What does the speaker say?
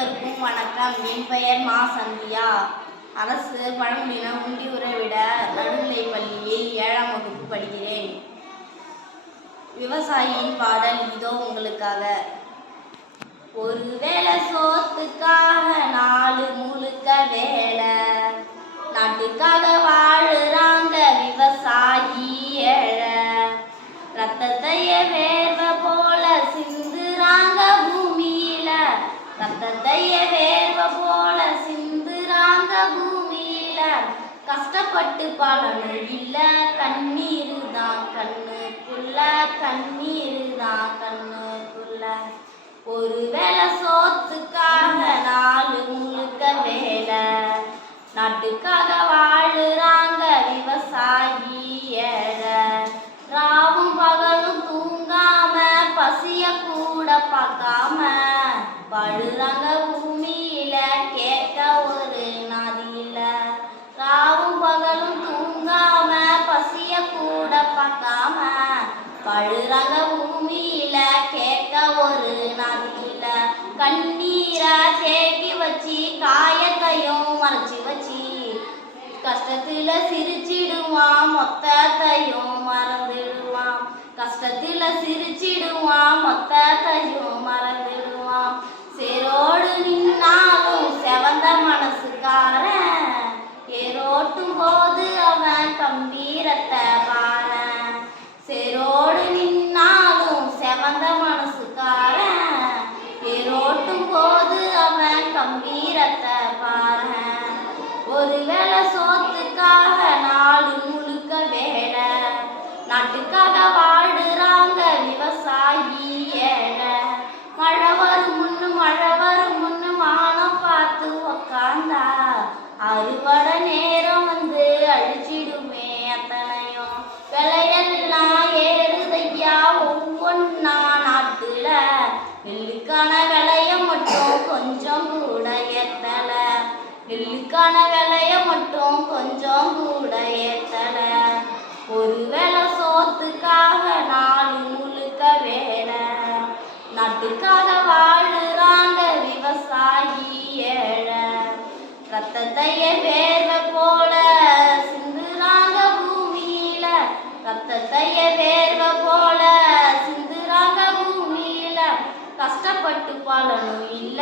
அனைவருக்கும் வணக்கம். என் பெயர் மா சந்தியா. அரசு பழங்குடியின உண்டி உறைவிட நடுநிலைப் பள்ளியில் 7ஆம் வகுப்பு படிக்கிறேன். விவசாயியின் பாடல் இதோ உங்களுக்காக. ஒரு வேளை சோத்துக்காக நாலு முழுக்க வேலை, நாட்டுக்காக வாழுறாங்க விவசாயி ஏழை. ரத்தத்தைய வேர்வை போல சிந்துறாங்க பூமியில, ரத்தத்தைய வேர்வை போல சிந்துறாங்க பூமியில. கஷ்டப்பட்டு பலனும் இல்ல, கண்ணீரு தான் கண்ணுக்குள்ள, கண்ணீரு தான் கண்ணுக்குள்ள. ஒரு வேளை சோத்துக்காக நாலு முழுக்க வேலை, நாட்டுக்காக வாழுறாங்க விவசாயி ஏழை. ராவும் பகலும் தூங்காம பசிய கூட பார்க்காம வாழுறாங்க பூமியில, கேட்க ஒரு நாதியில. ராவும் பகலும் தூங்காம பசிய கூட பார்க்காம வாழுறாங்க பூமியில, கேட்க ஒரு நாதியில. கண்ணீரை தேக்கி வச்சு காயத்தையும் மறைச்சி வச்சு கஷ்டத்துல சிரிச்சிடுவான், மொத்தத்தையும் மறந்துடுவான். கஷ்டத்துல சிரிச்சிடுவான், மொத்தத்தையும் மறந்துடுவான். சேரோடு நின்னாலும் செவந்த மனசுக்காரன், ஏரோட்டும் போது அவன் கம்பீரத்தை பாரன். சேரோடு நின்னாலும் செவந்த மனசுக்காரன், ஏரோட்டும் போது அவன் கம்பீரத்தை பாரன். ஒரு வேளை சோத்துக்காக நாலு முழுக்க வேலை, நாட்டுக்காக வாழுறாங்க விவசாயி ஏழை. மழை வரும் முன்னு வானம் பார்த்து உக்காந்தா, அறுவடை நேரம் வந்து அழிச்சிடுமே அத்தனையும். விலையெல்லாம் ஏறுதையா ஒவ்வொன்னா நாட்டுல, நெல்லுக்கான விலைய மட்டும் கொஞ்சம் கூட ஏத்தல, நெல்லுக்கான விலைய மட்டும் கொஞ்சம் கூட ஏத்தல. ஒரு வேளை சோத்துக்காக நாலு முழுக்க வேலை, நாட்டுக்காக வாழுறாங்க விவசாயி ஏழை. ரத்தத்தைய வேர்வை போல சிந்துறாங்க பூமியில, ரத்தத்தைய வேர்வை போல சிந்துறாங்க பூமியில. கஷ்டப்பட்டு பலனும் இல்ல,